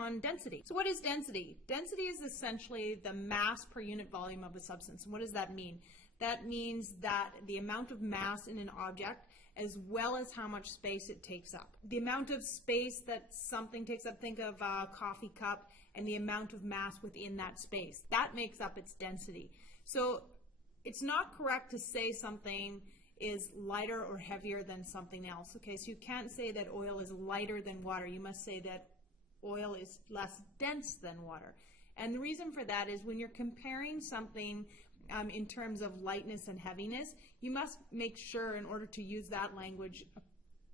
on density. So what is density? Density is essentially the mass per unit volume of a substance. And what does that mean? That means that the amount of mass in an object as well as how much space it takes up. The amount of space that something takes up, think of a coffee cup, and the amount of mass within that space. That makes up its density. So it's not correct to say something is lighter or heavier than something else. Okay, so you can't say that oil is lighter than water. You must say that oil is less dense than water. And the reason for that is when you're comparing something in terms of lightness and heaviness, you must make sure, in order to use that language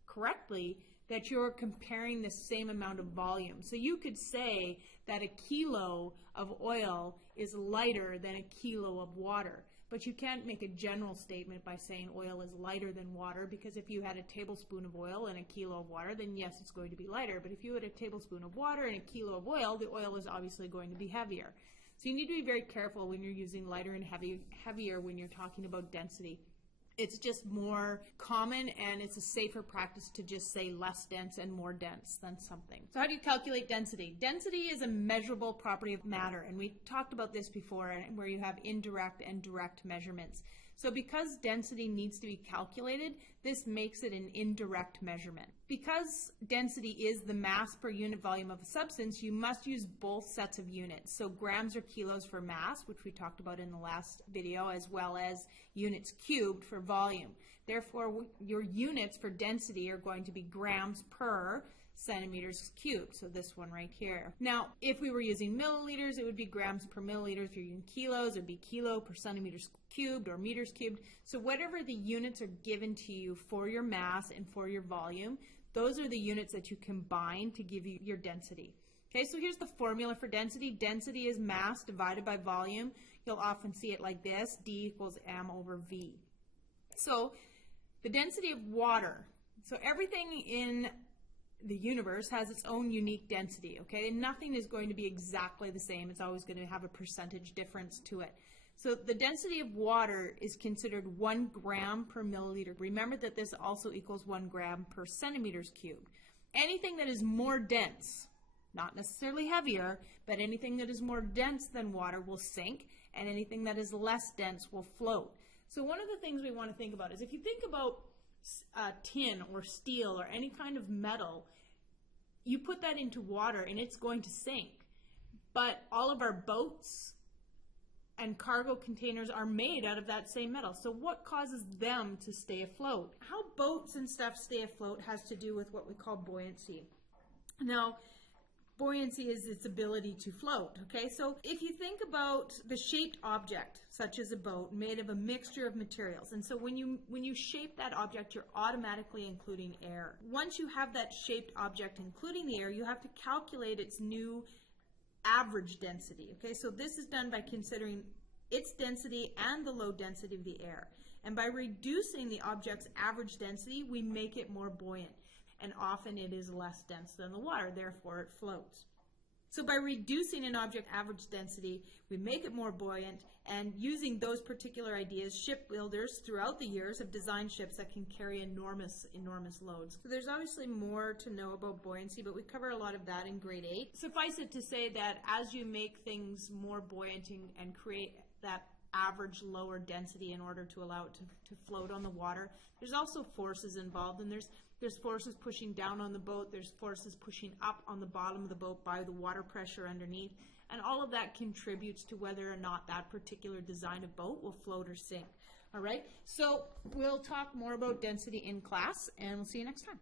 correctly, that you're comparing the same amount of volume. So you could say that a kilo of oil is lighter than a kilo of water. But you can't make a general statement by saying oil is lighter than water, because if you had a tablespoon of oil and a kilo of water, then yes, it's going to be lighter. But if you had a tablespoon of water and a kilo of oil, the oil is obviously going to be heavier. So you need to be very careful when you're using lighter and heavier when you're talking about density. It's just more common, and it's a safer practice to just say less dense and more dense than something. So how do you calculate density? Density is a measurable property of matter, and we talked about this before, where you have indirect and direct measurements. So because density needs to be calculated, this makes it an indirect measurement. Because density is the mass per unit volume of a substance, you must use both sets of units. So grams or kilos for mass, which we talked about in the last video, as well as units cubed for volume. Therefore, your units for density are going to be grams per centimeters cubed, so this one right here. Now, if we were using milliliters, it would be grams per milliliter. If you're using kilos, it would be kilo per centimeters cubed or meters cubed. So whatever the units are given to you for your mass and for your volume, those are the units that you combine to give you your density. Okay, so here's the formula for density. Density is mass divided by volume. You'll often see it like this, D equals M over V. So the density of water, so everything in the universe has its own unique density, okay? And nothing is going to be exactly the same. It's always going to have a percentage difference to it. So the density of water is considered 1 gram per milliliter. Remember that this also equals 1 gram per centimeters cubed. Anything that is more dense, not necessarily heavier, but anything that is more dense than water will sink, and anything that is less dense will float. So one of the things we want to think about is, if you think about tin or steel or any kind of metal, you put that into water and it's going to sink. But all of our boats and cargo containers are made out of that same metal. So what causes them to stay afloat? How boats and stuff stay afloat has to do with what we call buoyancy. Now, buoyancy is its ability to float, okay? So if you think about the shaped object, such as a boat, made of a mixture of materials, and so when you shape that object, you're automatically including air. Once you have that shaped object including the air, you have to calculate its new average density, okay? So this is done by considering its density and the low density of the air. And by reducing the object's average density, we make it more buoyant. And often it is less dense than the water, therefore it floats. So by reducing an object's average density, we make it more buoyant, and using those particular ideas, shipbuilders throughout the years have designed ships that can carry enormous loads. So there's obviously more to know about buoyancy, but we cover a lot of that in grade 8. Suffice it to say that as you make things more buoyant and create that average lower density in order to allow it to float on the water, there's also forces involved, and there's forces pushing down on the boat, there's forces pushing up on the bottom of the boat by the water pressure underneath, and all of that contributes to whether or not that particular design of boat will float or sink. All right, so we'll talk more about density in class, and we'll see you next time.